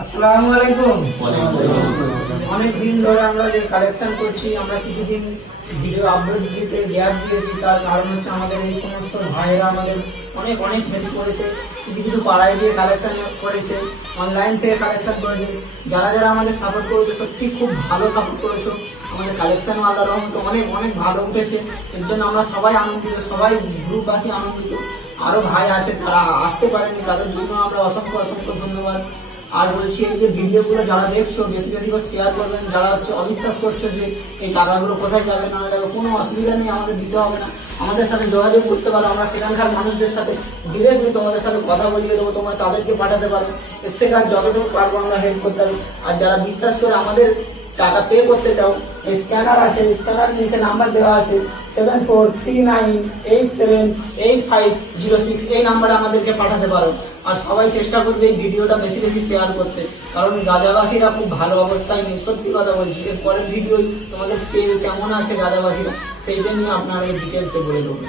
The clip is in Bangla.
আসসালামু আলাইকুম। অনেক দিন ধরে আমরা যে কালেকশন করছি, আমরা কিছুদিন ভিডিও আপলোড দিতে গ্যাপ দিয়েছি। তার কারণ হচ্ছে আমাদের এই সমস্ত ভাইরা আমাদের অনেক অনেক হেল্প করেছে। কিছু কিছু পাড়ায় গিয়ে কালেকশন করেছে, অনলাইন থেকে কালেকশন করেছে। যারা যারা আমাদের সাপোর্ট করেছে সত্যি খুব ভালো সাপোর্ট করেছো। আমাদের কালেকশন আল্লাহর রহমতে অনেক অনেক ভালো উঠেছে। এর জন্য আমরা সবাই আনন্দিত, সবাই গ্রুপবাসী আনন্দিত। আরো ভাই আছে তারা আসতে পারেনি, তাদের জন্য আমরা অসংখ্য অসংখ্য ধন্যবাদ। আর বলছি, এই যে ভিডিওগুলো যারা দেখছো বেশি বেশি করে শেয়ার করবেন। যারা হচ্ছে অবিশ্বাস করছে যে এই টাকাগুলো কোথায় যাবে না যাবে, কোনো অসুবিধা নেই, আমাদের দিতে হবে না। আমাদের সাথে যোগাযোগ করতে পারো, আমরা সেখানকার মানুষদের সাথে ডিরেক্টলি তোমাদের সাথে কথা বলিয়ে দেবো, তোমরা তাদেরকে পাঠাতে পারো। এর থেকে আর যতটুকু পারবো আমরা হেল্প করতে পারি। আর যারা বিশ্বাস করে আমাদের টাকা পে করতে চাও, এই স্ক্যানার আছে, স্ক্যানার নিচে নাম্বার দেওয়া আছে 7439878506, এই নাম্বারে আমাদেরকে পাঠাতে পারো। আর সবাই চেষ্টা করবে এই ভিডিওটা বেশি বেশি শেয়ার করতে, কারণ গাজাবাসীরা খুব ভালো অবস্থায় নেই। সত্যি কথা বলছি, এর পরের ভিডিও তোমাদের কেমন আছে গাজাবাসীরা সেইটা নিয়ে আপনারা এই ডিটেলসে বলে দেবো।